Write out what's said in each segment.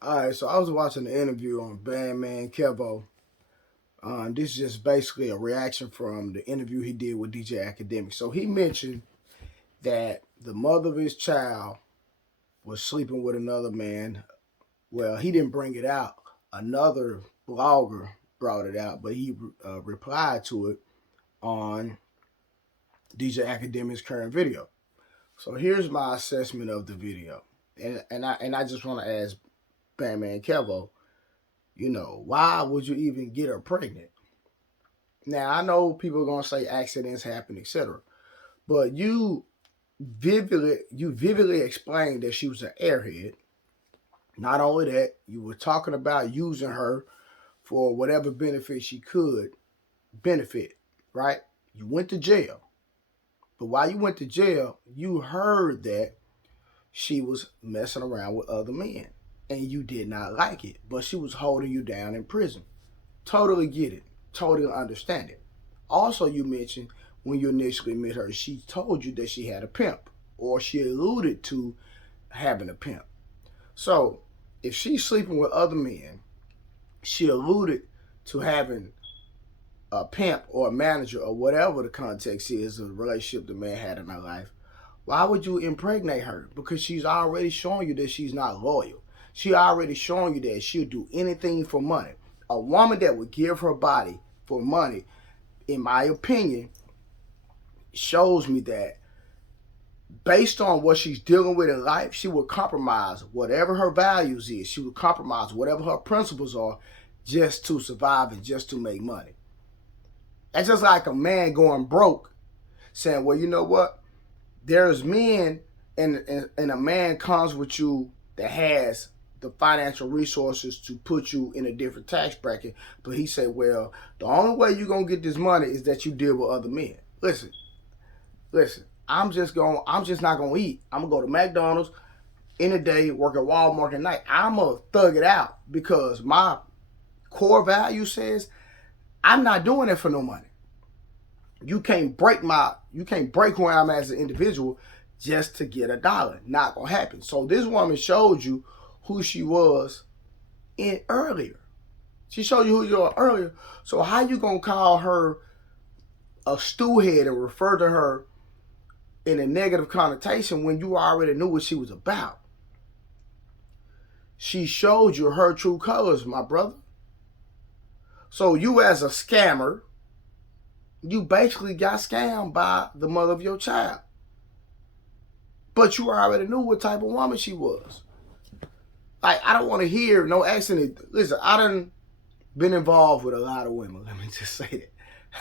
All right, so I was watching the interview on Bandman Kevo. This is just basically a reaction from the interview he did with DJ Akademiks. So he mentioned that the mother of his child was sleeping with another man. Well, he didn't bring it out. Another blogger brought it out, but he replied to it on DJ Akademiks' current video. So here's my assessment of the video, and I just want to ask Bandman Kevo, why would you even get her pregnant? Now, I know people are going to say accidents happen, etc. But you vividly explained that she was an airhead. Not only that, you were talking about using her for whatever benefit she could benefit, right? You went to jail. But while you went to jail, you heard that she was messing around with other men. And you did not like it. But she was holding you down in prison. Totally get it. Totally understand it. Also, you mentioned when you initially met her, she told you that she had a pimp, or she alluded to having a pimp. So, if she's sleeping with other men, she alluded to having a pimp or a manager or whatever the context is of the relationship the man had in her life. Why would you impregnate her? Because she's already showing you that she's not loyal. She already showing you that she'll do anything for money. A woman that would give her body for money, in my opinion, shows me that based on what she's dealing with in life, she will compromise whatever her values is. She will compromise whatever her principles are just to survive and just to make money. That's just like a man going broke saying, well, you know what? There's men and a man comes with you that has the financial resources to put you in a different tax bracket. But he said, well, the only way you're going to get this money is that you deal with other men. Listen, I'm just not going to eat. I'm going to go to McDonald's in the day, work at Walmart at night. I'm going to thug it out because my core value says I'm not doing it for no money. You can't break who I am as an individual just to get $1. Not going to happen. So this woman showed you who she was in earlier. She showed you who you are earlier. So how you going to call her a stewhead and refer to her in a negative connotation when you already knew what she was about? She showed you her true colors, my brother. So you as a scammer, you basically got scammed by the mother of your child. But you already knew what type of woman she was. Like, I don't want to hear no accident. Listen, I done been involved with a lot of women. Let me just say that.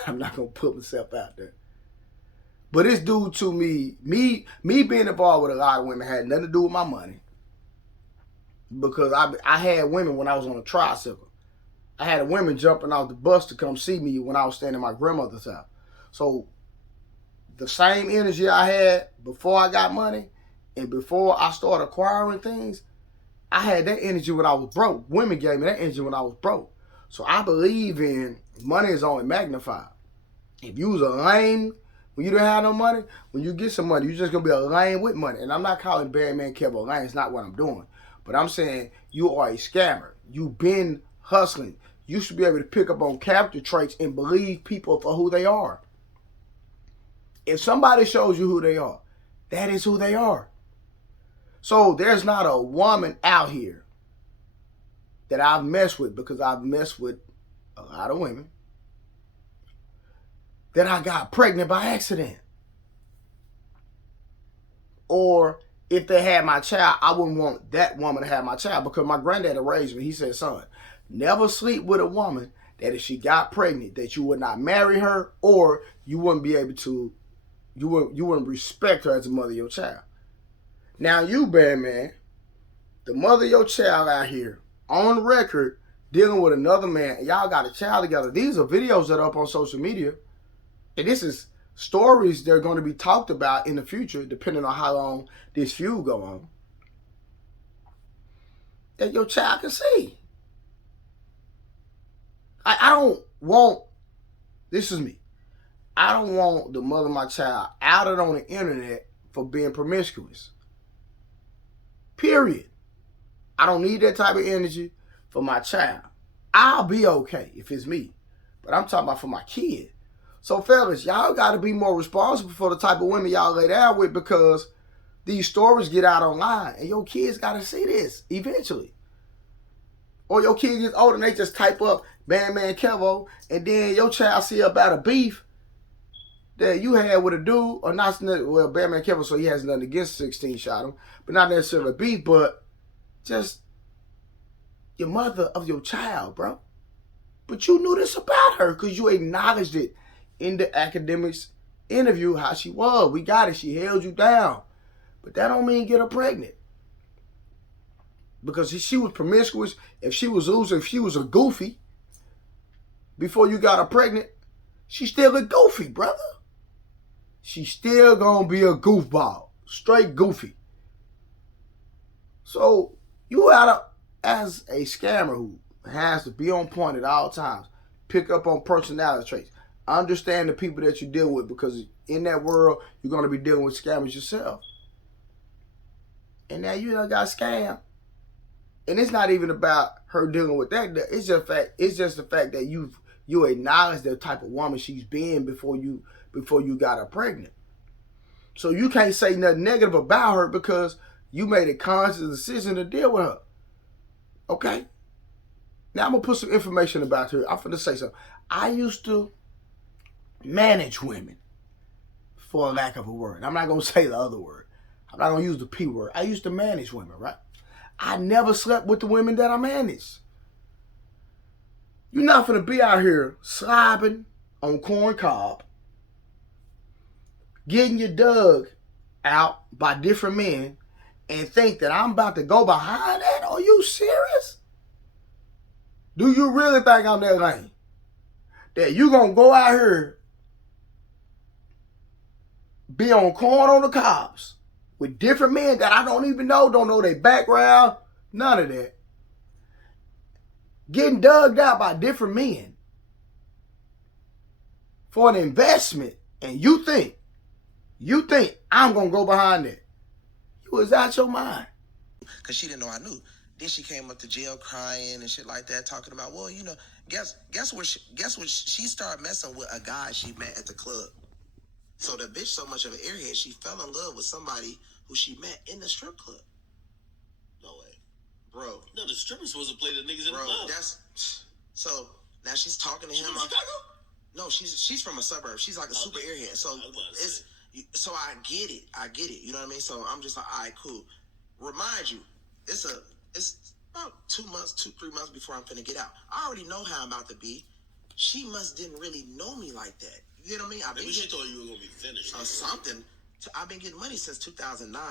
I'm not going to put myself out there. But it's due to me being involved with a lot of women had nothing to do with my money. Because I had women when I was on a tricycle. I had women jumping off the bus to come see me when I was staying in my grandmother's house. So the same energy I had before I got money and before I started acquiring things, I had that energy when I was broke. Women gave me that energy when I was broke. So I believe in money is only magnified. If you was a lame when you didn't have no money, when you get some money, you're just going to be a lame with money. And I'm not calling Bandman Kevo lame. It's not what I'm doing. But I'm saying you are a scammer. You've been hustling. You should be able to pick up on character traits and believe people for who they are. If somebody shows you who they are, that is who they are. So there's not a woman out here that I've messed with, because I've messed with a lot of women, that I got pregnant by accident. Or if they had my child, I wouldn't want that woman to have my child, because my granddad raised me. He said, son, never sleep with a woman that if she got pregnant, that you would not marry her, or you wouldn't be able to, you wouldn't respect her as a mother of your child. Now you, Bandman, the mother of your child out here, on record, dealing with another man, and y'all got a child together. These are videos that are up on social media. And this is stories that are going to be talked about in the future, depending on how long this feud go on, that your child can see. I don't want, this is me, I don't want the mother of my child outed on the internet for being promiscuous. Period. I don't need that type of energy for my child. I'll be okay if it's me. But I'm talking about for my kid. So fellas, y'all got to be more responsible for the type of women y'all lay down with, because these stories get out online and your kids got to see this eventually. Or your kid gets older and they just type up Bandman Kevo, and then your child see about a beef that you had with a dude, or not, well, Bandman Kevo, so he has nothing against 16ShotEm, but not necessarily beef, but just your mother of your child, bro. But you knew this about her because you acknowledged it in the akademiks interview, how she was. We got it. She held you down. But that don't mean get her pregnant. Because if she was promiscuous, if she was losing, if she was a goofy, before you got her pregnant, she's still a goofy, brother. She's still gonna be a goofball. Straight goofy. So you gotta, as a scammer who has to be on point at all times, pick up on personality traits, understand the people that you deal with, because in that world, you're gonna be dealing with scammers yourself. And now you done got scammed. And it's not even about her dealing with that. It's just the fact that you acknowledge the type of woman she's been before you got her pregnant. So you can't say nothing negative about her because you made a conscious decision to deal with her. Okay? Now I'm gonna put some information about her. I'm finna say something. I used to manage women, for lack of a word. I'm not gonna say the other word. I'm not gonna use the P word. I used to manage women, right? I never slept with the women that I managed. You're not finna be out here slobbing on corn cob, getting your dug out by different men, and think that I'm about to go behind that? Are you serious? Do you really think I'm that lame? That you gonna go out here, be on corn on the cobs with different men that I don't even know, don't know their background, none of that. Getting dug out by different men for an investment, and you think I'm gonna go behind that. You was out your mind. Because she didn't know I knew. Then she came up to jail crying and shit like that, talking about, well, you know, guess what she started messing with a guy she met at the club. So the bitch, so much of an airhead, she fell in love with somebody who she met in the strip club. No way. Bro. No, the strippers supposed to play the niggas in the club. So now she's talking to him. From Chicago? No, she's from a suburb. She's like a super airhead. So so I get it. You know what I mean? So I'm just like, all right, cool. Remind you, it's about 3 months before I'm finna get out. I already know how I'm about to be. She didn't really know me like that. You know what I mean? Maybe she thought you were gonna be finished. Something. I've been getting money since 2009.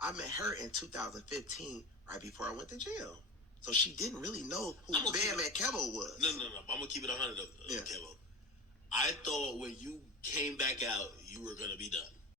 I met her in 2015, right before I went to jail. So she didn't really know who Bandman Kevo was. No. I'm gonna keep it 100 yeah. Kevo. I thought when you came back out, you were gonna be done.